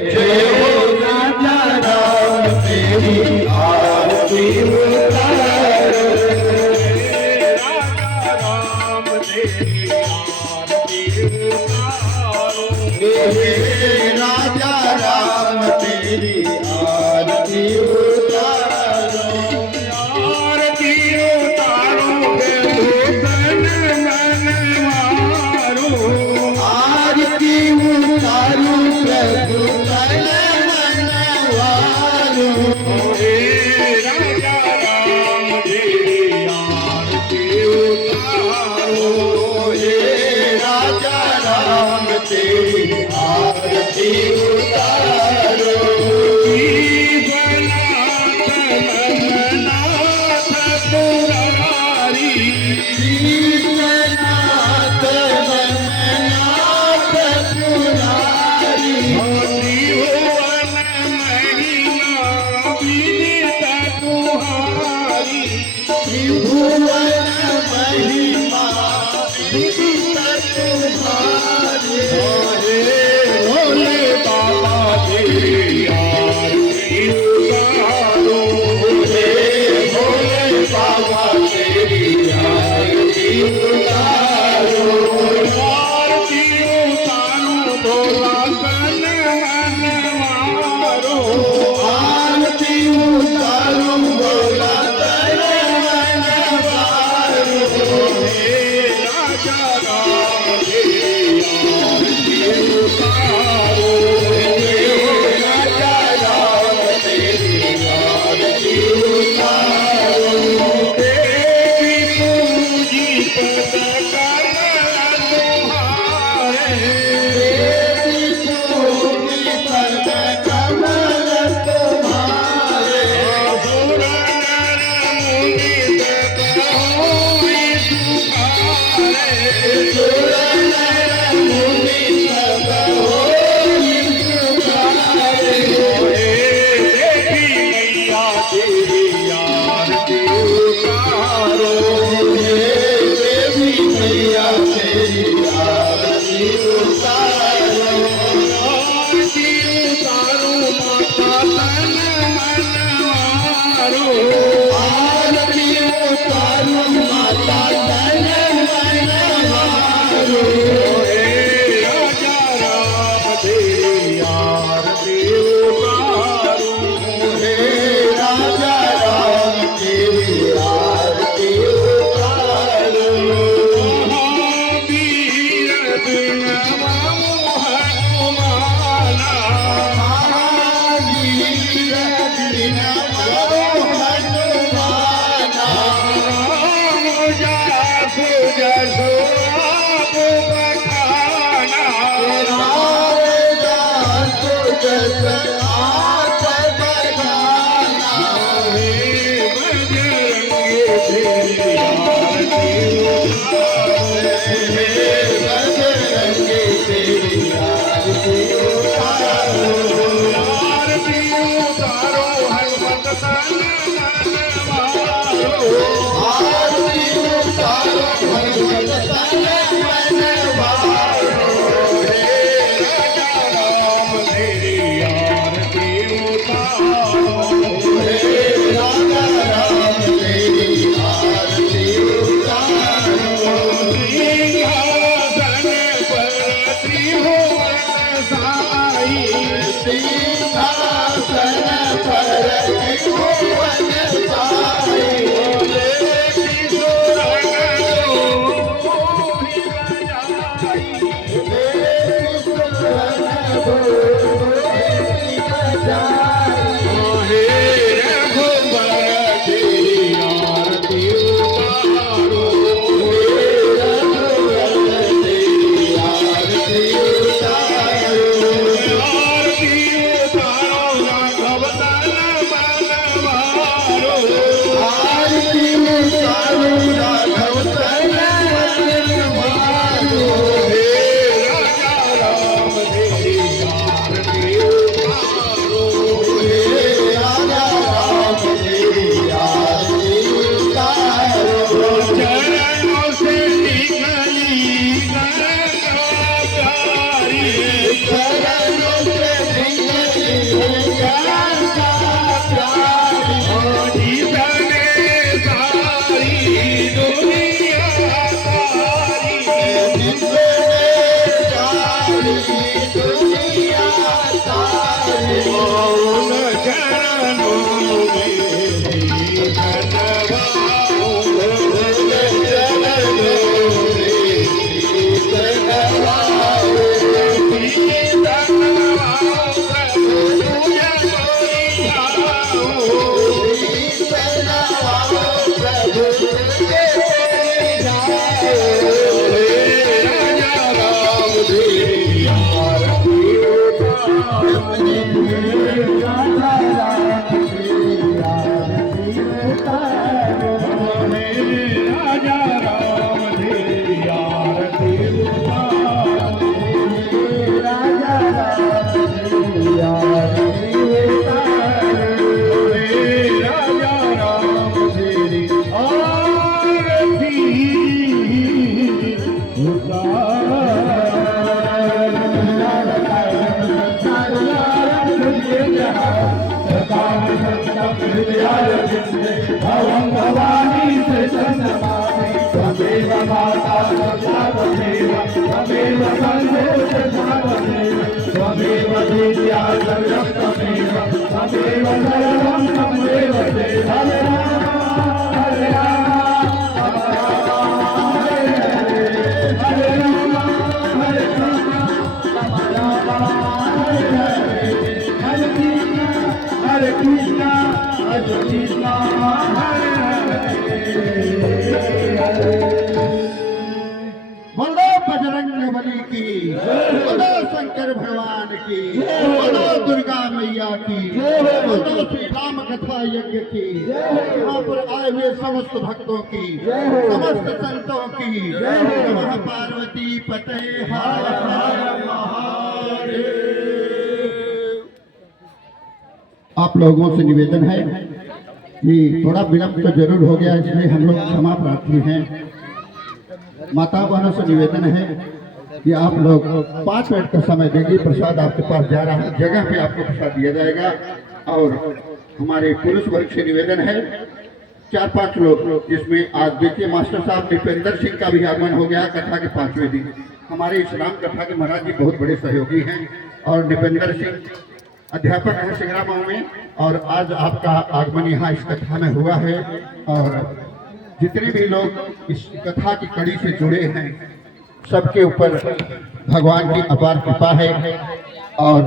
जय हो राजा राम तेरी आरती उतारो राजा राम तेरी आरती उतारो हे राजा राम तेरी आरती उतारो आरती उतारो तन मन मारो आरती उतारो प्रभु तन मन वारो हे राजा राम तेरी आरती उतारो हे राजा राम तेरी आरती उतारो जीवनाथ पुरारी दीननाथ वननाथ पुरारी त्रिभुवन महिमा विदित तुम्हारी त्रिभुवन महिमा विदित तुम्हारी हे भोले बाबा तेरी आरती उतारो हे भोले बाबा तेरी आरती उतारो आरती उतारो भोला तन मन मारो आरती उतारो भोला तन मन वारो हे राजा राम तेरी आरती उतारो हे राजा राम तेरी आरती उतारो तेरी पूजी पद कमल तुम्हारे देवी पूजी पद कमल तुम्हारे असुर नर मुनि सब होई सुखारे सुर नर मुनि सब होई पुकारे हे देवी मैया तेरी आरती उतारो हे देवी मैया तेरी आरती उतारो आरती उतारो माता तन मन मारो आरती उतारो माता तन मन मारो हे राजा राम तेरी आरती उतारो हे राजा राम तेरी आरती उतारो महावीर बिन हनुमाना महावीर दिन हनुमाना राम जासु जसु आप बखाना रामदास जस आप बखाना हे बजरंगी तेरी आरती उतारो हे बजरंगी तेरी आरती उतारो आरती उतारो हनुमत तन मन मारो आरती उतारो हनुमत तन मन वारो हे राजा राम तेरी आरती उतारो हे राजा राम तेरी आरती उतारो सिंहासन पर त्रिभुवन साई सिंहासन पर त्रिभुवन साई बोले किशोर गो मोहि बजाई हे रघुबर तेरी आरती उतारो आरती उतारो राघव तन मन मारो हे राजा राम तेरी आरती उतारो चरणों से निकली गंगा प्यारी तमेव विद्या सर्वं तमेव तमेव सर्वं तमेव देव हरे राम हरे राम हरे राम हरे राम हरे कृष्ण हरे कृष्ण बोलो बजरंग बली की, बोलो शंकर भगवान की, बोलो दुर्गा मैया की, बोलो श्री राम कथा यज्ञ की, यहाँ पर आए हुए समस्त भक्तों की, समस्त संतों की, नमः पार्वती पते हर हर महादेव। आप लोगों से निवेदन है कि थोड़ा विलंब तो जरूर हो गया, इसलिए हम लोग क्षमा प्रार्थी हैं। माता बहनों से निवेदन है कि आप लोग 5 मिनट का समय देंगे, प्रसाद आपके पास जा रहा है, जगह पे आपको प्रसाद दिया जाएगा। और हमारे पुरुष वर्ग से निवेदन है 4-5 लोग, जिसमें आज देखिए मास्टर साहब दीपेंद्र सिंह का भी आगमन हो गया कथा के 5वें दिन। हमारे इस्लाम कथा के महाराज जी बहुत बड़े सहयोगी हैं और दीपेंद्र सिंह अध्यापक हैं सिंगरा गाँव में, और आज आपका आगमन यहाँ इस कथा में हुआ है। और जितने भी लोग इस कथा की कड़ी से जुड़े हैं, सबके ऊपर भगवान की अपार कृपा है। और